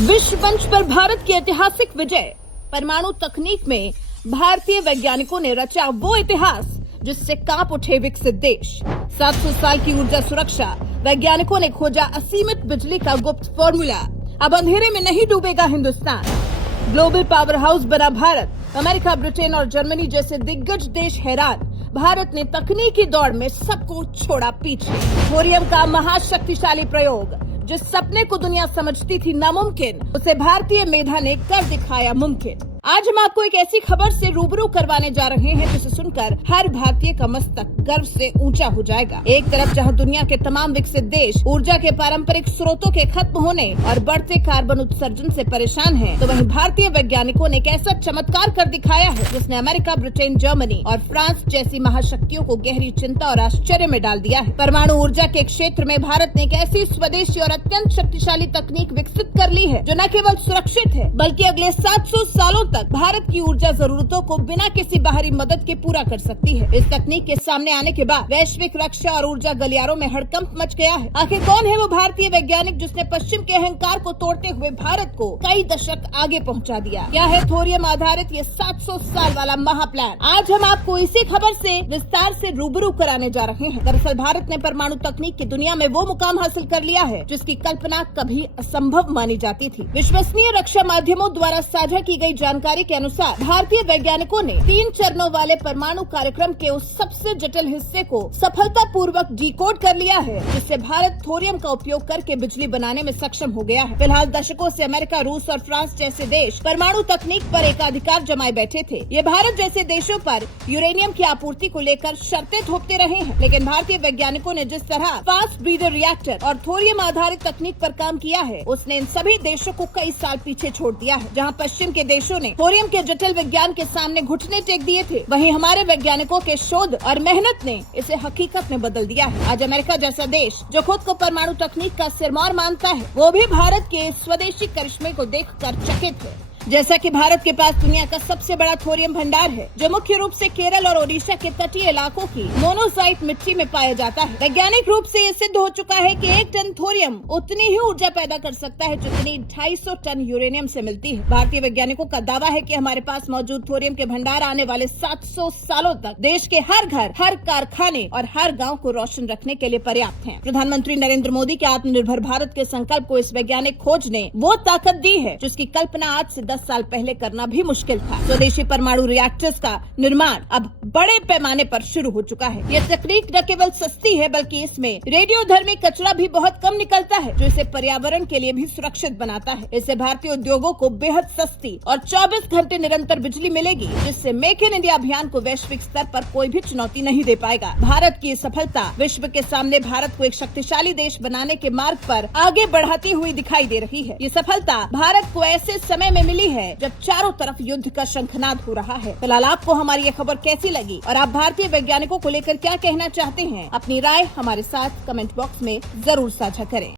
विश्व मंच पर भारत की ऐतिहासिक विजय। परमाणु तकनीक में भारतीय वैज्ञानिकों ने रचा वो इतिहास जिससे कांप उठे विकसित देश। 700 साल की ऊर्जा सुरक्षा, वैज्ञानिकों ने खोजा असीमित बिजली का गुप्त फॉर्मूला। अब अंधेरे में नहीं डूबेगा हिंदुस्तान। ग्लोबल पावर हाउस बना भारत। अमेरिका, ब्रिटेन और जर्मनी जैसे दिग्गज देश हैरान। भारत ने तकनीकी दौड़ में सबको छोड़ा पीछे। थोरियम का महाशक्तिशाली प्रयोग, जिस सपने को दुनिया समझती थी नामुमकिन, उसे भारतीय मेधा ने कर दिखाया मुमकिन। आज हम आपको एक ऐसी खबर से रूबरू करवाने जा रहे हैं जिसे सुनकर हर भारतीय का मस्तक गर्व से ऊंचा हो जाएगा। एक तरफ जहां दुनिया के तमाम विकसित देश ऊर्जा के पारंपरिक स्रोतों के खत्म होने और बढ़ते कार्बन उत्सर्जन से परेशान हैं, तो वहीं भारतीय वैज्ञानिकों ने एक ऐसा चमत्कार कर दिखाया है जिसने अमेरिका, ब्रिटेन, जर्मनी और फ्रांस जैसी महाशक्तियों को गहरी चिंता और आश्चर्य में डाल दिया है। परमाणु ऊर्जा के क्षेत्र में भारत ने एक ऐसी स्वदेशी और अत्यंत शक्तिशाली तकनीक विकसित कर ली है जो न केवल सुरक्षित है बल्कि अगले 700 सालों तक भारत की ऊर्जा जरूरतों को बिना किसी बाहरी मदद के पूरा कर सकती है। इस तकनीक के सामने आने के बाद वैश्विक रक्षा और ऊर्जा गलियारों में हड़कंप मच गया है। आखिर कौन है वो भारतीय वैज्ञानिक जिसने पश्चिम के अहंकार को तोड़ते हुए भारत को कई दशक आगे पहुंचा दिया? क्या है थोरियम आधारित ये 700 साल वाला महाप्लान? आज हम आपको इसी खबर से विस्तार से रूबरू कराने जा रहे हैं। दरअसल भारत ने परमाणु तकनीक की दुनिया में वो मुकाम हासिल कर लिया है जिसकी कल्पना कभी असंभव मानी जाती थी। विश्वसनीय रक्षा माध्यमों द्वारा साझा की गई जानकारी के अनुसार भारतीय वैज्ञानिकों ने 3 चरणों वाले परमाणु कार्यक्रम के उस सबसे जटिल हिस्से को सफलतापूर्वक डिकोड कर लिया है जिससे भारत थोरियम का उपयोग करके बिजली बनाने में सक्षम हो गया है। फिलहाल दशकों से अमेरिका, रूस और फ्रांस जैसे देश परमाणु तकनीक पर एकाधिकार जमाए बैठे थे। ये भारत जैसे देशों पर यूरेनियम की आपूर्ति को लेकर शर्तें थोपते रहे हैं, लेकिन भारतीय वैज्ञानिकों ने जिस तरह फास्ट ब्रीडर रिएक्टर और थोरियम आधारित तकनीक पर काम किया है उसने इन सभी देशों को कई साल पीछे छोड़ दिया है। जहाँ पश्चिम के देशों ने थोरियम के जटिल विज्ञान के सामने घुटने टेक दिए थे, वहीं हमारे वैज्ञानिकों के शोध और मेहनत ने इसे हकीकत में बदल दिया है। आज अमेरिका जैसा देश जो खुद को परमाणु तकनीक का सिरमौर मानता है, वो भी भारत के स्वदेशी करिश्मे को देखकर चकित है। जैसा कि भारत के पास दुनिया का सबसे बड़ा थोरियम भंडार है जो मुख्य रूप से केरल और ओडिशा के तटीय इलाकों की मोनोसाइट मिट्टी में पाया जाता है। वैज्ञानिक रूप से ये सिद्ध हो चुका है कि 1 टन थोरियम उतनी ही ऊर्जा पैदा कर सकता है जितनी 250 टन यूरेनियम से मिलती है। भारतीय वैज्ञानिकों का दावा है कि हमारे पास मौजूद थोरियम के भंडार आने वाले 700 सालों तक देश के हर घर, हर कारखाने और हर गाँव को रोशन रखने के लिए पर्याप्त है। प्रधानमंत्री नरेंद्र मोदी के आत्मनिर्भर भारत के संकल्प को इस वैज्ञानिक खोज ने वो ताकत दी है जिसकी कल्पना आज से 10 साल पहले करना भी मुश्किल था। स्वदेशी परमाणु रिएक्टर्स का निर्माण अब बड़े पैमाने पर शुरू हो चुका है। ये तकनीक न केवल सस्ती है बल्कि इसमें रेडियोधर्मी कचरा भी बहुत कम निकलता है जो इसे पर्यावरण के लिए भी सुरक्षित बनाता है। इससे भारतीय उद्योगों को बेहद सस्ती और 24 घंटे निरंतर बिजली मिलेगी जिससे मेक इन इंडिया अभियान को वैश्विक स्तर पर कोई भी चुनौती नहीं दे पाएगा। भारत की सफलता विश्व के सामने भारत को एक शक्तिशाली देश बनाने के मार्ग पर आगे बढ़ाती हुई दिखाई दे रही है। ये सफलता भारत को ऐसे समय में मिली है जब चारों तरफ युद्ध का शंखनाद हो रहा है। फिलहाल आपको हमारी ये खबर कैसी लगी और आप भारतीय वैज्ञानिकों को लेकर क्या कहना चाहते हैं? अपनी राय हमारे साथ कमेंट बॉक्स में जरूर साझा करें।